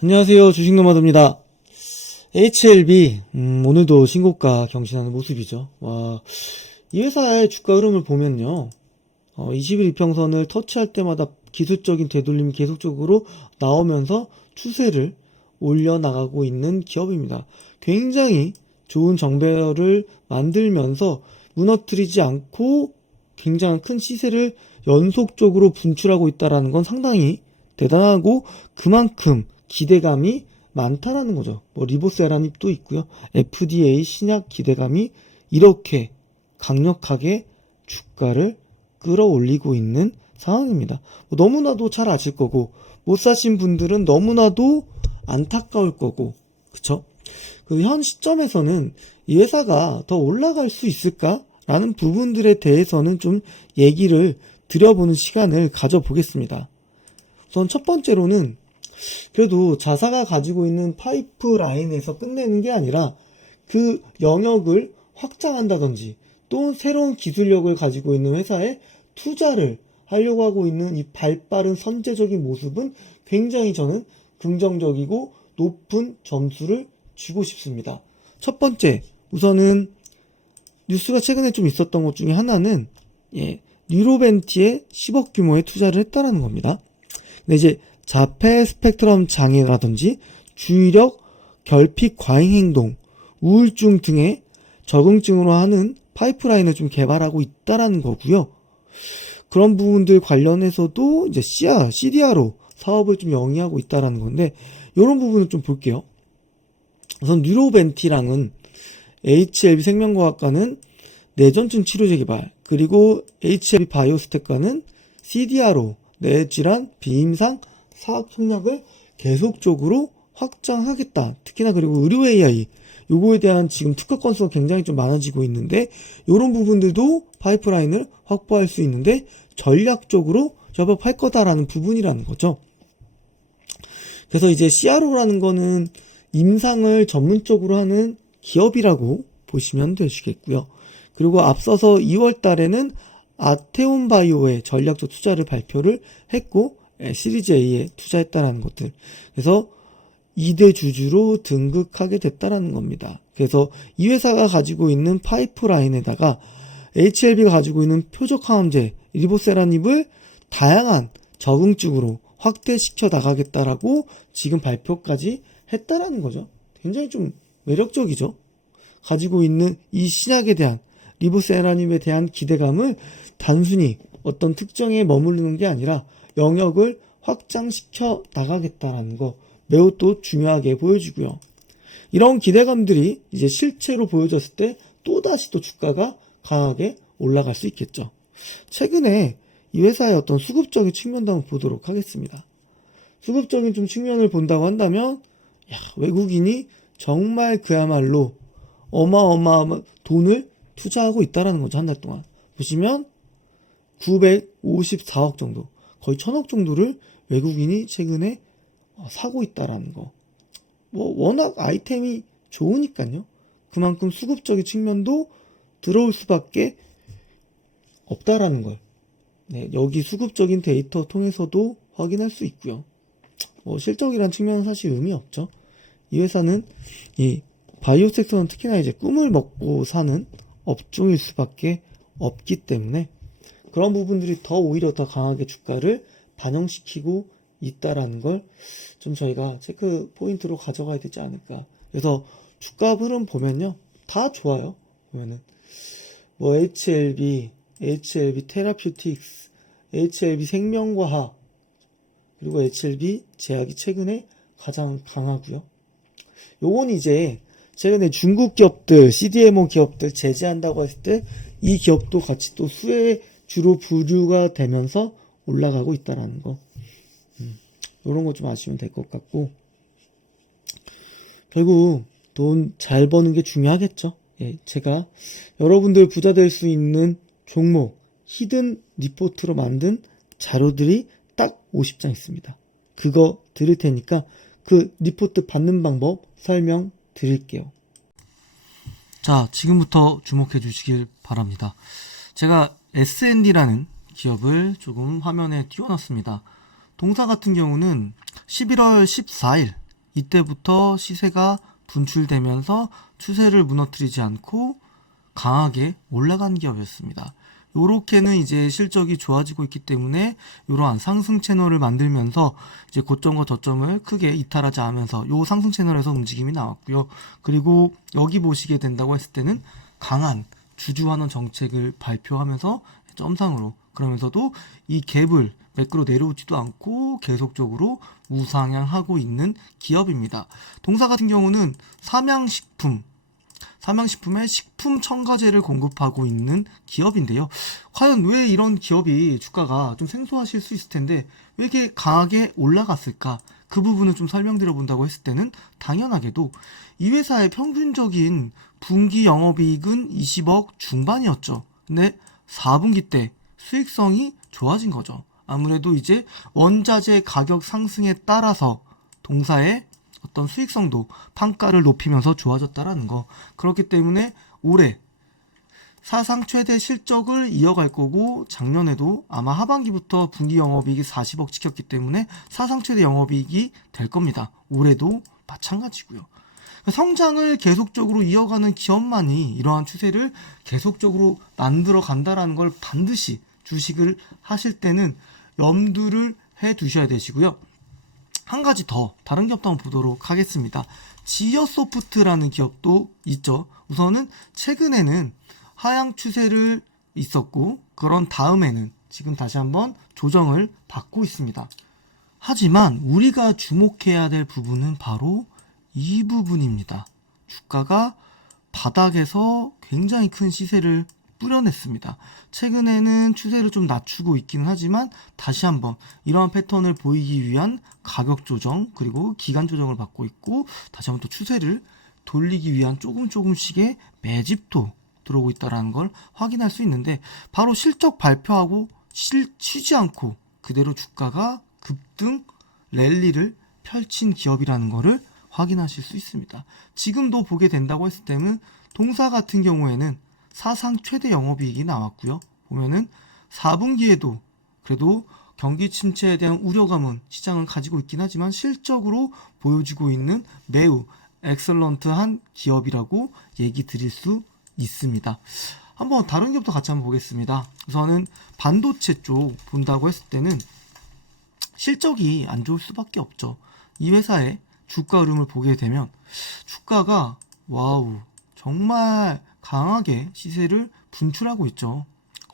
안녕하세요. 주식노마드입니다. HLB 오늘도 신고가 경신하는 모습이죠. 와, 이 회사의 주가 흐름을 보면요, 20일 이평선을 터치할 때마다 기술적인 되돌림이 계속적으로 나오면서 추세를 올려나가고 있는 기업입니다. 굉장히 좋은 정배열을 만들면서 무너뜨리지 않고 굉장한 큰 시세를 연속적으로 분출하고 있다는 건 상당히 대단하고, 그만큼 기대감이 많다라는 거죠. 리보세라닙도 있고요. FDA 신약 기대감이 이렇게 강력하게 주가를 끌어올리고 있는 상황입니다. 너무나도 잘 아실 거고, 못 사신 분들은 너무나도 안타까울 거고, 그쵸? 그 현 시점에서는 이 회사가 더 올라갈 수 있을까라는 부분들에 대해서는 좀 얘기를 드려보는 시간을 가져보겠습니다. 우선 첫 번째로는, 그래도 자사가 가지고 있는 파이프라인에서 끝내는 게 아니라 그 영역을 확장한다든지 또 새로운 기술력을 가지고 있는 회사에 투자를 하려고 하고 있는 이 발빠른 선제적인 모습은 굉장히 저는 긍정적이고 높은 점수를 주고 싶습니다. 첫 번째, 우선은 뉴스가 최근에 좀 있었던 것 중에 하나는, 뉴로벤티에 10억 규모의 투자를 했다라는 겁니다. 근데 이제 자폐 스펙트럼 장애라든지 주의력, 결핍 과잉 행동, 우울증 등의 적응증으로 하는 파이프라인을 좀 개발하고 있다라는 거고요. 그런 부분들 관련해서도 이제 CDR로 사업을 좀 영위하고 있다라는 건데, 이런 부분을 좀 볼게요. 우선 뉴로벤티랑은, HLB 생명과학과는 뇌전증 치료제 개발, 그리고 HLB 바이오스텍과는 CDR로 뇌질환, 비임상 사업 협력을 계속적으로 확장하겠다. 특히나 그리고 의료 AI, 요거에 대한 지금 특허 건수가 굉장히 좀 많아지고 있는데, 요런 부분들도 파이프라인을 확보할 수 있는데 전략적으로 협업할 거다라는 부분이라는 거죠. 그래서 이제 CRO라는 거는 임상을 전문적으로 하는 기업이라고 보시면 되시겠고요. 그리고 앞서서 2월 달에는 아테온 바이오의 전략적 투자를 발표를 했고, 시리즈 A에 투자했다라는 것들. 그래서 2대 주주로 등극하게 됐다라는 겁니다. 그래서 이 회사가 가지고 있는 파이프라인에다가 HLB가 가지고 있는 표적 항암제 리보세라닙을 다양한 적응증으로 확대시켜 나가겠다라고 지금 발표까지 했다라는 거죠. 굉장히 좀 매력적이죠. 가지고 있는 이 신약에 대한, 리보세라닙에 대한 기대감을 단순히 어떤 특정에 머무르는 게 아니라 영역을 확장시켜 나가겠다라는 거 매우 또 중요하게 보여지고요. 이런 기대감들이 이제 실체로 보여졌을 때 또다시 또 주가가 강하게 올라갈 수 있겠죠. 최근에 이 회사의 어떤 수급적인 측면도 한번 보도록 하겠습니다. 수급적인 좀 측면을 본다고 한다면, 외국인이 정말 그야말로 어마어마한 돈을 투자하고 있다라는 거죠. 한 달 동안 보시면 954억 정도, 거의 1000억 정도를 외국인이 최근에 사고 있다라는 거. 워낙 아이템이 좋으니까요. 그만큼 수급적인 측면도 들어올 수밖에 없다라는 걸, 여기 수급적인 데이터 통해서도 확인할 수 있고요. 실적이란 측면은 사실 의미 없죠. 이 회사는 이 바이오 섹터는 특히나 이제 꿈을 먹고 사는 업종일 수밖에 없기 때문에 그런 부분들이 더 오히려 더 강하게 주가를 반영시키고 있다라는 걸 좀 저희가 체크 포인트로 가져가야 되지 않을까. 그래서 주가 흐름 보면요, 다 좋아요. 보면은 HLB 테라퓨틱스, HLB 생명과학, 그리고 HLB 제약이 최근에 가장 강하고요. 요건 이제 최근에 중국 기업들, CDMO 기업들 제재한다고 했을 때 이 기업도 같이 또 수혜주로 부류가 되면서 올라가고 있다라는 거. 요런 거 좀 아시면 될 것 같고, 결국 돈 잘 버는 게 중요하겠죠. 제가 여러분들 부자 될 수 있는 종목 히든 리포트로 만든 자료들이 딱 50장 있습니다. 그거 드릴 테니까 그 리포트 받는 방법 설명 드릴게요. 자, 지금부터 주목해 주시길 바랍니다. 제가 SND라는 기업을 조금 화면에 띄워놨습니다. 동사 같은 경우는 11월 14일 이때부터 시세가 분출되면서 추세를 무너뜨리지 않고 강하게 올라간 기업이었습니다. 요렇게는 이제 실적이 좋아지고 있기 때문에 이러한 상승 채널을 만들면서 이제 고점과 저점을 크게 이탈하지 않으면서 요 상승 채널에서 움직임이 나왔고요. 그리고 여기 보시게 된다고 했을 때는 강한 주주환원 정책을 발표하면서 점상으로, 그러면서도 이 갭을 매끄러 내려오지도 않고 계속적으로 우상향하고 있는 기업입니다. 동사 같은 경우는 삼양식품에 식품 첨가제를 공급하고 있는 기업인데요. 과연 왜 이런 기업이 주가가 좀 생소하실 수 있을 텐데 왜 이렇게 강하게 올라갔을까? 그 부분을 좀 설명드려 본다고 했을 때는 당연하게도 이 회사의 평균적인 분기 영업이익은 20억 중반이었죠. 근데 4분기 때 수익성이 좋아진 거죠. 아무래도 이제 원자재 가격 상승에 따라서 동사의 어떤 수익성도 판가를 높이면서 좋아졌다라는 거. 그렇기 때문에 올해 사상 최대 실적을 이어갈 거고, 작년에도 아마 하반기부터 분기 영업이익이 40억 찍혔기 때문에 사상 최대 영업이익이 될 겁니다. 올해도 마찬가지고요. 성장을 계속적으로 이어가는 기업만이 이러한 추세를 계속적으로 만들어 간다라는 걸 반드시 주식을 하실 때는 염두를 해 두셔야 되시고요. 한 가지 더 다른 기업도 한번 보도록 하겠습니다. 지어소프트라는 기업도 있죠. 우선은 최근에는 하향 추세를 있었고, 그런 다음에는 지금 다시 한번 조정을 받고 있습니다. 하지만 우리가 주목해야 될 부분은 바로 이 부분입니다. 주가가 바닥에서 굉장히 큰 시세를 뿌려냈습니다. 최근에는 추세를 좀 낮추고 있긴 하지만 다시 한번 이러한 패턴을 보이기 위한 가격 조정, 그리고 기간 조정을 받고 있고, 다시 한번 또 추세를 돌리기 위한 조금씩의 매집도 들어오고 있다는 걸 확인할 수 있는데, 바로 실적 발표하고 쉬지 않고 그대로 주가가 급등 랠리를 펼친 기업이라는 것을 확인하실 수 있습니다. 지금도 보게 된다고 했을 때는 동사 같은 경우에는 사상 최대 영업이익이 나왔고요. 보면은 4분기에도 그래도 경기 침체에 대한 우려감은 시장은 가지고 있긴 하지만 실적으로 보여지고 있는 매우 엑설런트한 기업이라고 얘기 드릴 수 있습니다. 한번 다른 기업도 같이 한번 보겠습니다. 우선은 반도체 쪽 본다고 했을 때는 실적이 안 좋을 수밖에 없죠. 이 회사의 주가 흐름을 보게 되면 주가가 와우 정말 강하게 시세를 분출하고 있죠.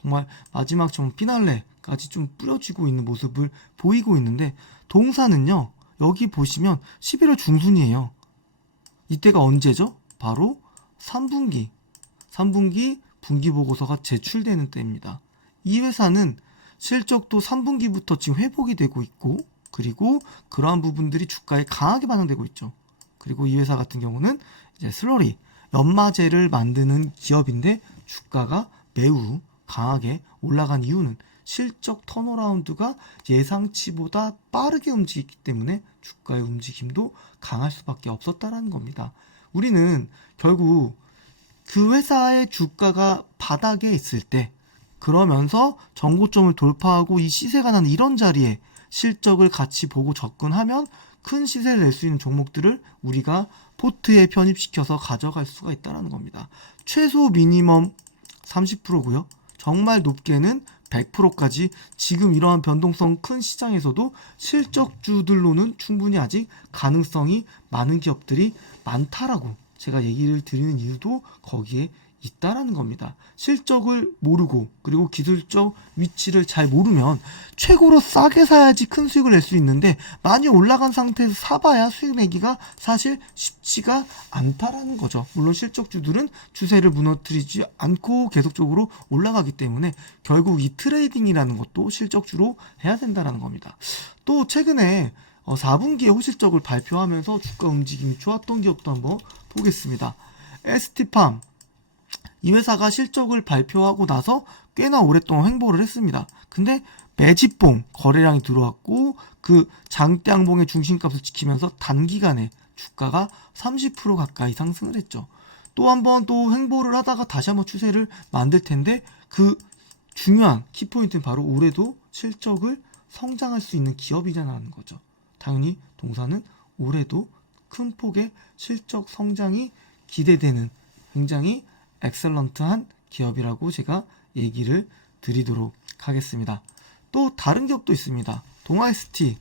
정말 마지막 좀 피날레까지 좀 뿌려지고 있는 모습을 보이고 있는데, 동사는요 여기 보시면 11월 중순이에요. 이때가 언제죠? 바로 3분기 분기 보고서가 제출되는 때입니다. 이 회사는 실적도 3분기부터 지금 회복이 되고 있고, 그리고 그러한 부분들이 주가에 강하게 반영되고 있죠. 그리고 이 회사 같은 경우는 이제 슬러리, 연마제를 만드는 기업인데 주가가 매우 강하게 올라간 이유는 실적 턴어라운드가 예상치보다 빠르게 움직이기 때문에 주가의 움직임도 강할 수밖에 없었다라는 겁니다. 우리는 결국 그 회사의 주가가 바닥에 있을 때, 그러면서 정고점을 돌파하고 이 시세가 나는 이런 자리에 실적을 같이 보고 접근하면 큰 시세를 낼 수 있는 종목들을 우리가 포트에 편입시켜서 가져갈 수가 있다는 겁니다. 최소 미니멈 30%고요. 정말 높게는 100%까지 지금 이러한 변동성 큰 시장에서도 실적주들로는 충분히 아직 가능성이 많은 기업들이 많다라고 제가 얘기를 드리는 이유도 거기에 있다라는 겁니다. 실적을 모르고 그리고 기술적 위치를 잘 모르면 최고로 싸게 사야지 큰 수익을 낼 수 있는데, 많이 올라간 상태에서 사봐야 수익 내기가 사실 쉽지가 않다라는 거죠. 물론 실적주들은 추세를 무너뜨리지 않고 계속적으로 올라가기 때문에 결국 이 트레이딩이라는 것도 실적주로 해야 된다는 겁니다. 또 최근에 4분기에 호실적을 발표하면서 주가 움직임이 좋았던 기업도 한번 보겠습니다. ST팜, 이 회사가 실적을 발표하고 나서 꽤나 오랫동안 횡보를 했습니다. 근데 매집봉 거래량이 들어왔고 그 장대양봉의 중심값을 지키면서 단기간에 주가가 30% 가까이 상승을 했죠. 또 한번 또 횡보를 하다가 다시 한번 추세를 만들 텐데, 그 중요한 키포인트는 바로 올해도 실적을 성장할 수 있는 기업이라는 거죠. 당연히 동사는 올해도 큰 폭의 실적 성장이 기대되는 굉장히 엑셀런트한 기업이라고 제가 얘기를 드리도록 하겠습니다. 또 다른 기업도 있습니다. 동아ST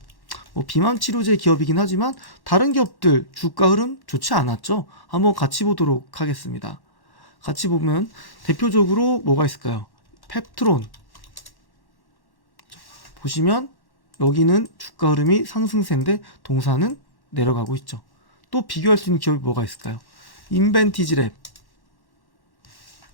비만 치료제 기업이긴 하지만 다른 기업들 주가 흐름 좋지 않았죠? 한번 같이 보도록 하겠습니다. 같이 보면 대표적으로 뭐가 있을까요? 펩트론 보시면 여기는 주가 흐름이 상승세인데 동사는 내려가고 있죠. 또 비교할 수 있는 기업이 뭐가 있을까요? 인벤티지랩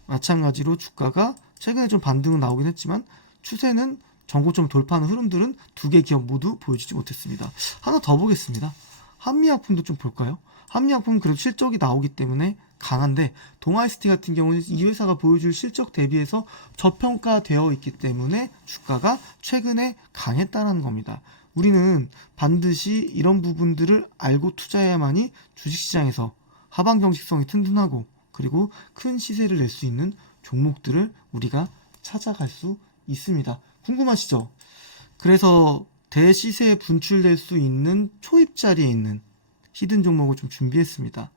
마찬가지로 주가가 최근에 좀 반등은 나오긴 했지만 추세는 전고점 돌파하는 흐름들은 두 개 기업 모두 보여주지 못했습니다. 하나 더 보겠습니다. 한미약품도 좀 볼까요? 한미약품은 그래도 실적이 나오기 때문에 강한데 동아ST 같은 경우는 이 회사가 보여줄 실적 대비해서 저평가되어 있기 때문에 주가가 최근에 강했다는 겁니다. 우리는 반드시 이런 부분들을 알고 투자해야만이 주식시장에서 하방 경직성이 튼튼하고 그리고 큰 시세를 낼 수 있는 종목들을 우리가 찾아갈 수 있습니다. 궁금하시죠? 그래서 대시세에 분출될 수 있는 초입 자리에 있는 히든 종목을 좀 준비했습니다.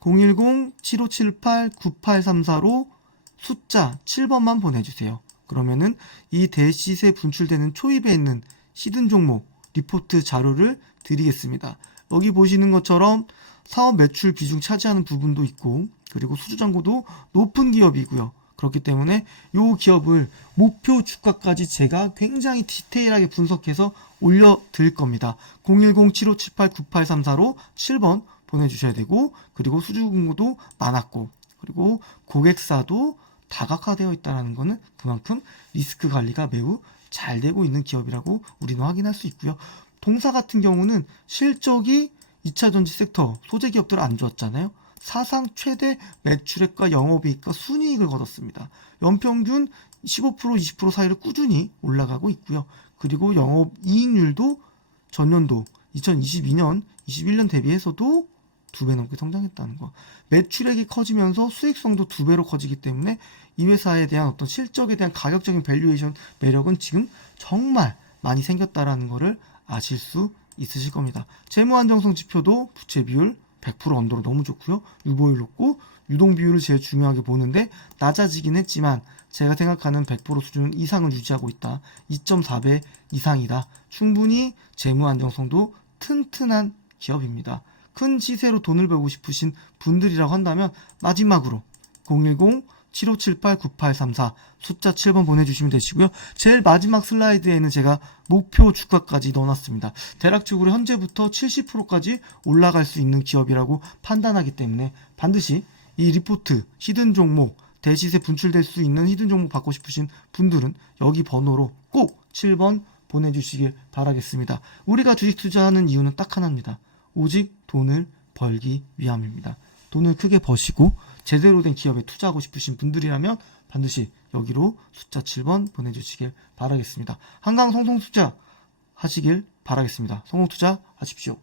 010-7578-9834로 숫자 7번만 보내주세요. 그러면은 이 대시세 분출되는 초입에 있는 히든 종목 리포트 자료를 드리겠습니다. 여기 보시는 것처럼 사업 매출 비중 차지하는 부분도 있고 그리고 수주잔고도 높은 기업이고요. 그렇기 때문에 이 기업을 목표 주가까지 제가 굉장히 디테일하게 분석해서 올려드릴 겁니다. 010-7578-9834로 7번 보내주셔야 되고 그리고 수주금고도 많았고 그리고 고객사도 다각화되어 있다는 것은 그만큼 리스크 관리가 매우 잘 되고 있는 기업이라고 우리는 확인할 수 있고요. 동사 같은 경우는 실적이 2차전지 섹터 소재 기업들 안 좋았잖아요. 사상 최대 매출액과 영업이익과 순이익을 거뒀습니다. 연평균 15% 20% 사이를 꾸준히 올라가고 있고요. 그리고 영업이익률도 전년도 2022년 21년 대비해서도 2배 넘게 성장했다는 거. 매출액이 커지면서 수익성도 2배로 커지기 때문에 이 회사에 대한 어떤 실적에 대한 가격적인 밸류에이션 매력은 지금 정말 많이 생겼다라는 거를 아실 수 있으실 겁니다. 재무 안정성 지표도 부채 비율 100% 언더로 너무 좋고요. 유보율 높고 유동 비율을 제일 중요하게 보는데 낮아지긴 했지만 제가 생각하는 100% 수준 이상을 유지하고 있다. 2.4배 이상이다. 충분히 재무 안정성도 튼튼한 기업입니다. 큰 시세로 돈을 벌고 싶으신 분들이라고 한다면 마지막으로 010-7578-9834 숫자 7번 보내주시면 되시고요. 제일 마지막 슬라이드에는 제가 목표 주가까지 넣어놨습니다. 대략적으로 현재부터 70%까지 올라갈 수 있는 기업이라고 판단하기 때문에 반드시 이 리포트 히든 종목 대시세 분출될 수 있는 히든 종목 받고 싶으신 분들은 여기 번호로 꼭 7번 보내주시길 바라겠습니다. 우리가 주식 투자하는 이유는 딱 하나입니다. 오직 돈을 벌기 위함입니다. 돈을 크게 버시고 제대로 된 기업에 투자하고 싶으신 분들이라면 반드시 여기로 숫자 7번 보내주시길 바라겠습니다. 한강 성공투자 하시길 바라겠습니다. 성공투자 하십시오.